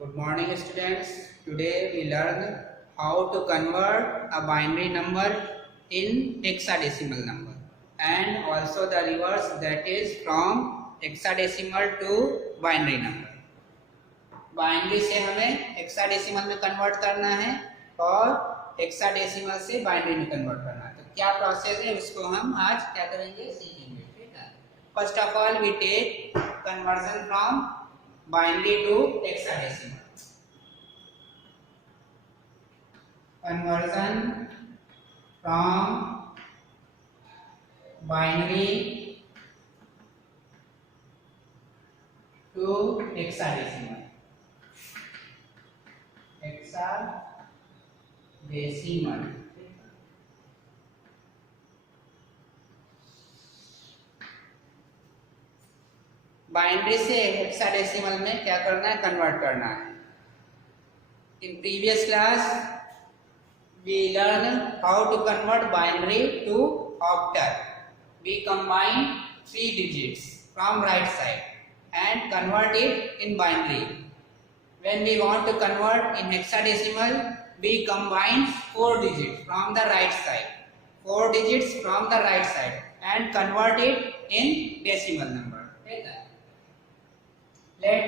Good morning students. Today we learn how to convert a binary number in hexadecimal number and also the reverse, that is from hexadecimal to binary number. Binary से हमें hexadecimal में convert करना है और hexadecimal से binary में convert करना है। तो क्या प्रोसेस है उसको हम आज क्या करेंगे, सीखेंगे। ठीक है, first of all we take conversion from binary to hexadecimal. Conversion from binary to hexadecimal. Hexadecimal. Binary से हेक्साडेसिमल में क्या करना है, कन्वर्ट करना है। In previous class we learn how to convert binary to octal. We combine 3 digits from right side and convert it in binary. When we want to convert in hexadecimal, we combine 4 digits from the right side, 4 digits from the right side and convert it in decimal number. Okay. Let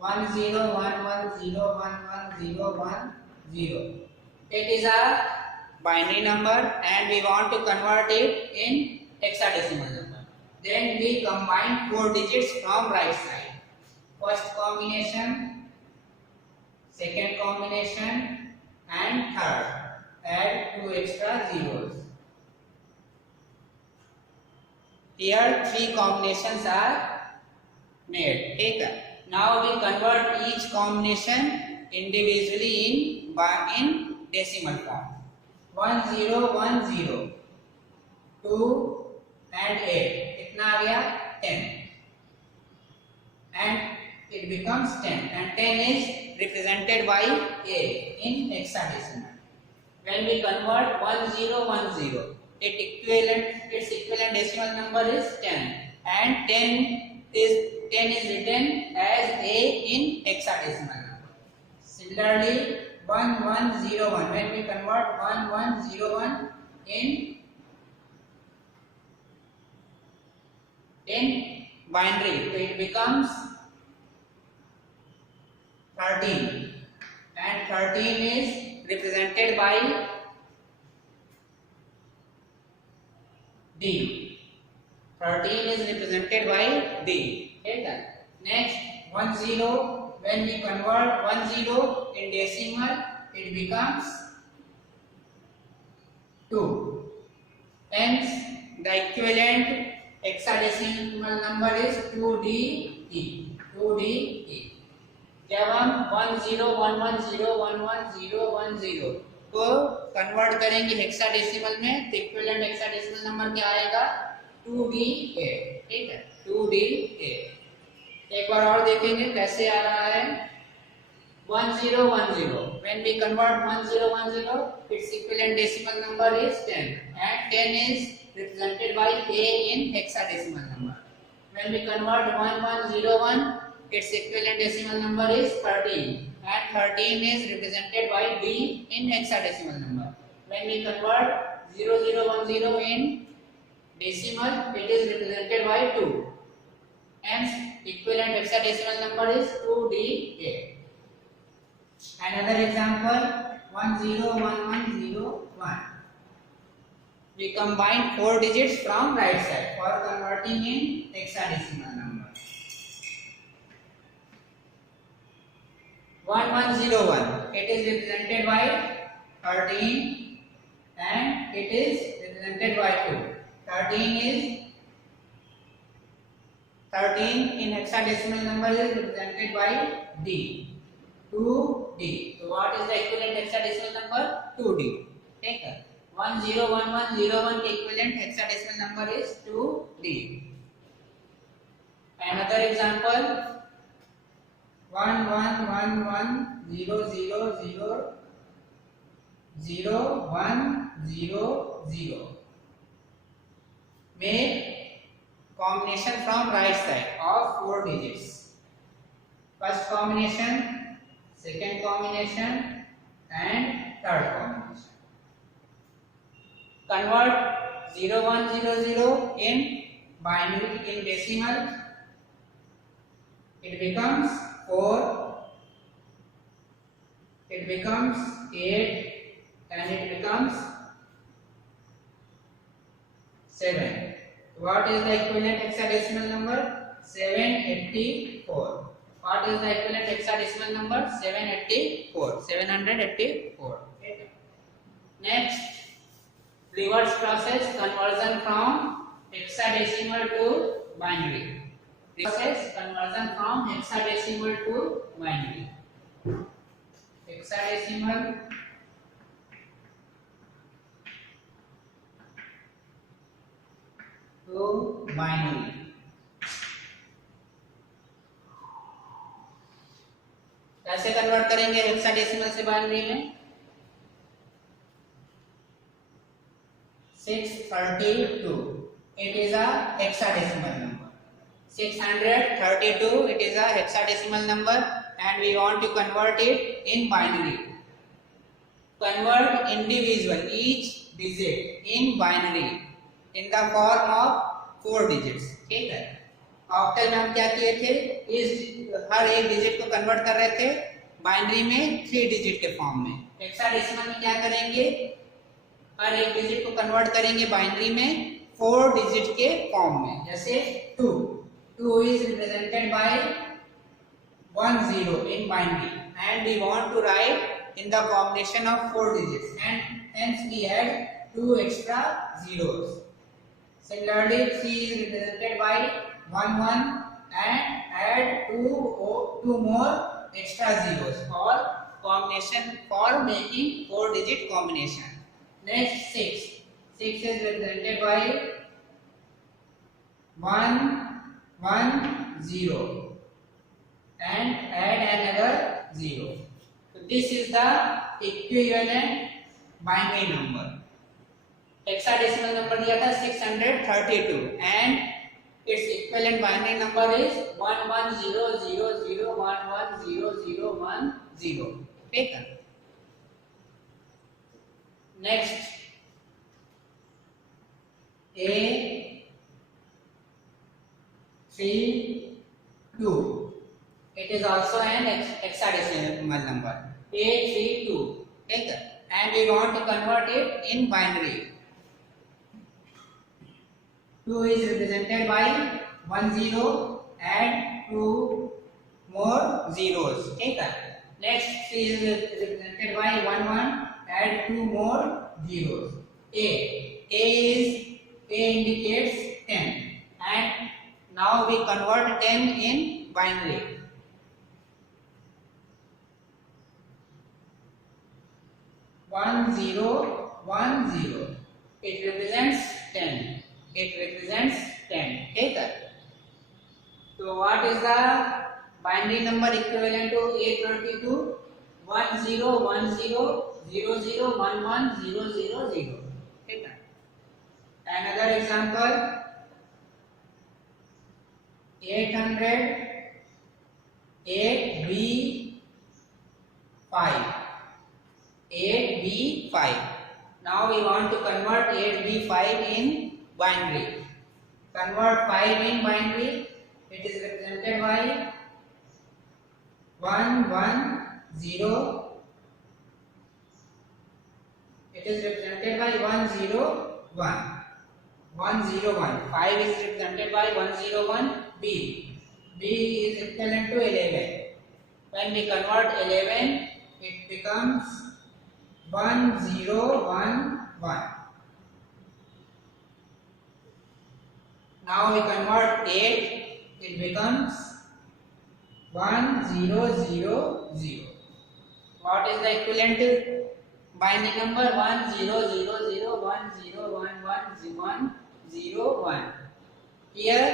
1011011010. It is a binary number and we want to convert it in hexadecimal number. Then we combine 4 digits from right side. First combination, second combination and third. Add 2 extra zeros. Here 3 combinations are made. Okay. Now we convert each combination individually in decimal form. 1010, 2 and 8 कितना आ गया, 10 and it becomes 10 and 10 is represented by a in hexadecimal. When we convert 1010, its equivalent decimal number is 10 and 10 is written as a in hexadecimal number. Similarly 1101, when we convert 1101 in binary, it becomes 13 and 13 is represented by D. 13 is represented by D. Okay. Next 10, when we convert 10 in decimal, it becomes 2. Hence, the equivalent hexadecimal number is 2DE. 2DE. जब हम 1011011010 को convert करेंगे hexadecimal में, तो equivalent hexadecimal number क्या आएगा, 2DA. ठीक है, 2DA. एक बार और देखेंगे कैसे आ रहा है। 1010, when we convert 1010, its equivalent decimal number is 10 and 10 is represented by A in hexadecimal number. When we convert 1101, its equivalent decimal number is 13 and 13 is represented by B in hexadecimal number. When we convert 0010 in decimal, it is represented by 2. Hence, equivalent hexadecimal number is 2DA. Another example, 101101. We combine 4 digits from right side for converting in hexadecimal number. 1101, it is represented by 13 and it is represented by 2. 13 in hexadecimal number is represented by D. 2D. So what is the equivalent hexadecimal number? 2D. Take 101101 equivalent hexadecimal number is 2D. Another example, 1111000100. Make combination from right side of 4 digits. First combination second combination, and third combination. Convert 0100 in binary in decimal. It becomes 4, it becomes 8, and it becomes 7. What is the equivalent hexadecimal number? 784. What is the equivalent hexadecimal number? 784. 784. Okay. Next, reverse process conversion from hexadecimal to binary. Process conversion from hexadecimal to binary. Hexadecimal to binary. कैसे convert करेंगे hexadecimal से binary में? 632. It is a hexadecimal number. 632. It is a hexadecimal number, and we want to convert it in binary. Convert individual each digit in binary in the form of 4 digits. ठीक है. Octal में हम क्या किए थे? इस हर एक डिजिट को कन्वर्ट कर रहे थे बाइनरी में 3 डिजिट के फॉर्म में. हेक्साडेसिमल में क्या करेंगे? हर एक डिजिट को कन्वर्ट करेंगे बाइनरी में 4 डिजिट के फॉर्म में. जैसे 2. 2 is represented by 10 in binary, and we want to write in the combination of 4 digits, and hence we add 2 extra zeros. Similarly, 3 is represented by 1 and add 2 more extra zeros for combination, for making 4 digit combination. Next, 6. 6 is represented by 1 0 and add another 0. So this is the equivalent binary number. Hexadecimal number दिया था 632 and its equivalent binary number is 1100110010. ठीक है. Next, A32. It is also an hexadecimal number. A32. ठीक है. And we want to convert it in binary. 2 is represented by 10 and 2 more zeros. ठीक है. Next, 3 is represented by 11 and 2 more zeros. A indicates 10, and now we convert 10 in binary. 1010. It represents 10. It represents 10. ठीक है. So what is the binary number equivalent to A32? 101000110000. ठीक है. Another example, 800 8B5. 8B5. Now we want to convert 8B5 in binary. Convert 5 in binary. It is represented by 110. It is represented by 101. 101. 5 is represented by 101. B is equivalent to 11. When we convert 11, it becomes 1011. Now we convert 8, it becomes 1000. What is the equivalent binary number? 100010110101. Here,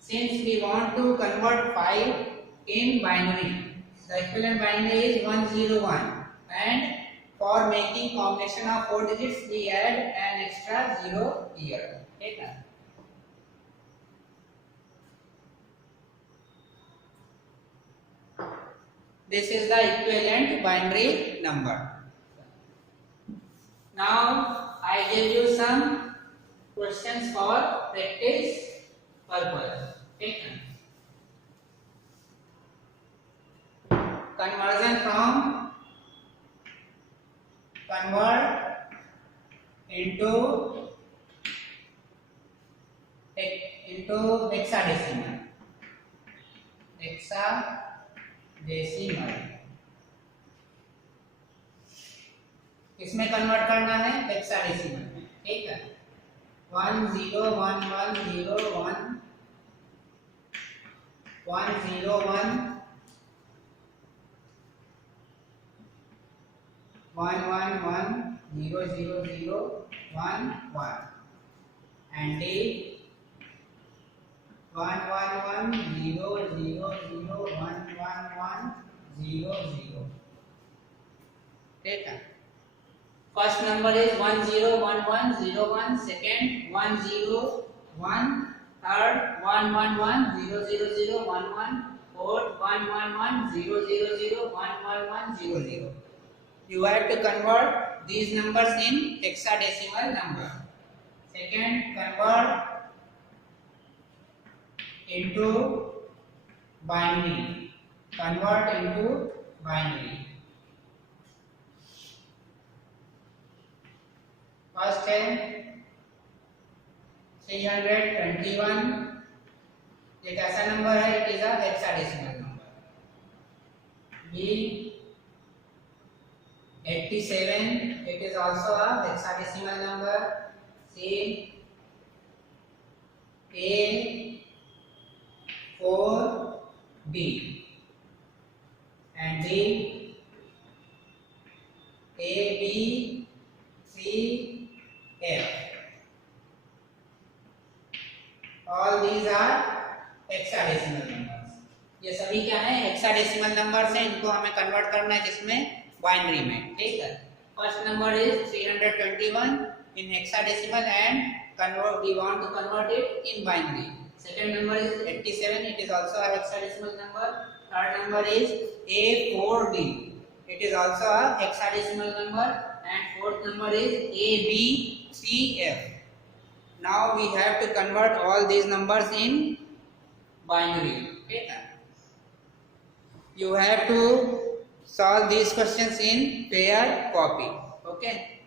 since we want to convert 5 in binary, the equivalent binary is 101, and for making combination of 4 digits we add an extra 0 here. ठीक है. This is the equivalent binary number. Now I give you some questions for practice purpose. Okay. Conversion from convert into hexadecimal. किसमें convert करना है? Hexadecimal में. ठीक है. 101101 101 111 and D 111001100. ठीक है. First number is 101101, second 101, third 111000011, fourth 11100011100. You have to convert these numbers in hexadecimal number. Second, convert into binary. Convert into binary. First है 321. ये कैसा नंबर है? It is a hexadecimal number. B 87. It is also a hexadecimal number. C A 4B and D A B C F. All these are hexadecimal numbers. ये सभी क्या है? Hexadecimal numbers हैं. इनको हमें कन्वर्ट करना है किसमें? बाइनरी में. ठीक है. First number is 321 in hexadecimal and we want to convert it in binary. Second number is 87. It is also a hexadecimal number. Third number is A4D. It is also a hexadecimal number. And fourth number is ABCF. Now we have to convert all these numbers in binary. Okay? You have to solve these questions in pair copy. Okay.